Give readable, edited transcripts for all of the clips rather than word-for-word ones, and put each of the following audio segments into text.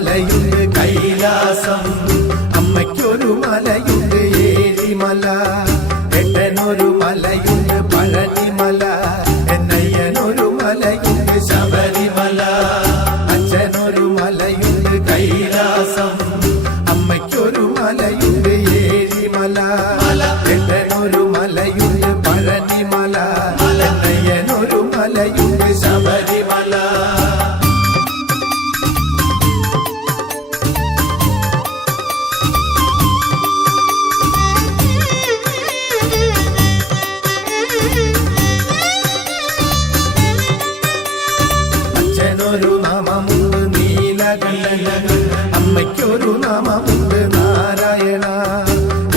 മലയുണ്ട് കൈലാസം, അമ്മയ്ക്കൊരു മലയുണ്ട് ഏഴിമല, ഏട്ടനൊരു മലയുണ്ട് പഴനിമല, എന്നയ്യനൊരു മലയുണ്ട് ശബരിമല. അച്ഛനൊരു മലയുണ്ട് കൈലാസം, അമ്മയ്ക്കൊരു മലയുണ്ട് ഏഴിമല, ഏട്ടനൊരു മലയുണ്ട് പഴനിമല, എന്നയ്യനൊരു മലയുണ്ട് ശബരിമല. അച്ഛനൊരു നാമമുണ്ട് നീലകണ്ഠൻ, അമ്മയ്ക്കൊരു നാമമുണ്ട് നാരായണ,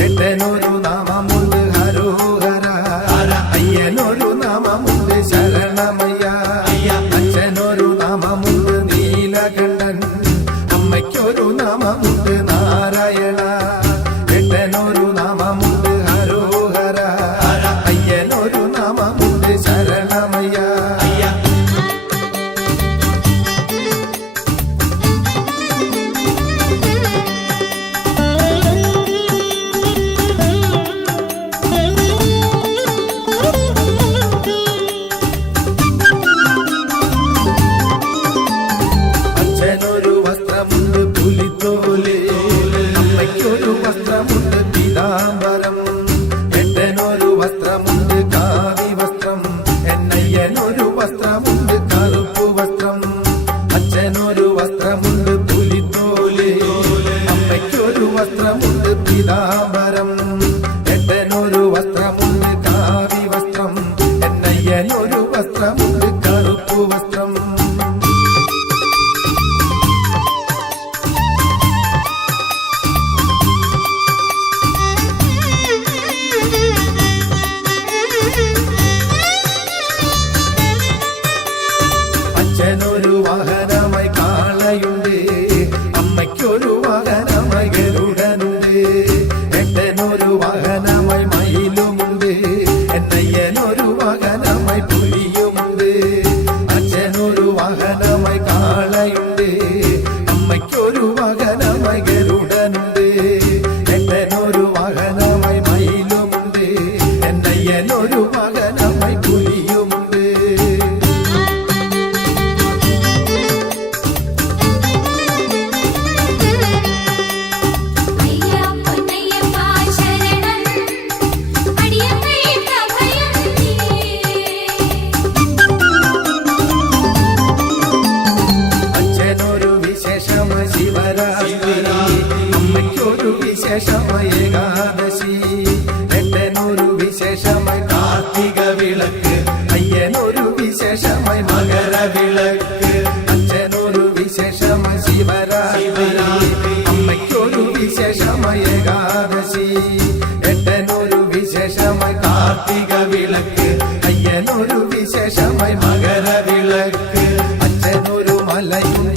ഏട്ടനൊരു നാമമുണ്ട് ഹരോഹര, അയ്യനൊരു നാമമുണ്ട് ശരണമയ്യ. അച്ഛനൊരു നാമമുണ്ട് നീലകണ്ഠൻ, അമ്മയ്ക്കൊരു നാമമുണ്ട് നാരായണ, ഏട്ടനൊരു നാമമുണ്ട് ഹരോഹര, അയ്യനൊരു നാമമുണ്ട് ശരണമയ്യ. അച്ഛനൊരു വസ്ത്രമുണ്ട് പുലിത്തോല്, അമ്മയ്ക്കൊരു വസ്ത്രമുണ്ട് പീതാംബരം, ഏട്ടനൊരു വസ്ത്രമുണ്ട് കാവി വസ്ത്രം, എന്നയ്യനൊരു വസ്ത്രമുണ്ട് കറുപ്പ് വസ്ത്രം. അച്ഛനൊരു വസ്ത്രമുണ്ട് പുലിത്തോല്, അമ്മയ്ക്കൊരു വസ്ത്രമുണ്ട് പീതാംബരം, ഏട്ടനൊരു വസ്ത്രമുണ്ട് കാവി വസ്ത്രം, എന്നയ്യനൊരു വസ്ത്രമുണ്ട് കറുപ്പ് വസ്ത്രം. അച്ഛനൊരു വാഹനമായി കാളയുണ്ട്, അമ്മയ്ക്കൊരു വാഹനമായി ഗരുഡനുണ്ട്, ഏട്ടനൊരു വാഹനമായി മയിലുമുണ്ട്, എന്നയ്യനൊരു വാഹനമായി പുലിയുമുണ്ട്. അച്ഛനൊരു വാഹനമായി കാളയുണ്ട്, അമ്മയ്ക്കൊരു വാഹനമായി ഗരുഡനുണ്ട്, ഏട്ടനൊരു വാഹനമായി മയിലുമുണ്ട്, എന്നയ്യനൊരു വാഹനമായി പുലിയുമുണ്ട്. അച്ഛനൊരു വിശേഷമായി ശിവരാത്രി, അമ്മയ്ക്കൊരു വിശേഷമായി ഏകാദശി, ഏട്ടനൊരു വിശേഷമായി കാർത്തിക വിളക്ക്, അയ്യനൊരു വിശേഷമായി മകരവിളക്ക്. അച്ഛനൊരു വിശേഷമായി ശിവരാത്രി, അമ്മയ്ക്കൊരു വിശേഷമായി ഏകാദശി, ഏട്ടനൊരു വിശേഷമായി കാർത്തിക വിളക്ക്, അയ്യനൊരു വിശേഷമായി മകരവിളക്ക്. അച്ഛനൊരു മലയുണ്ട്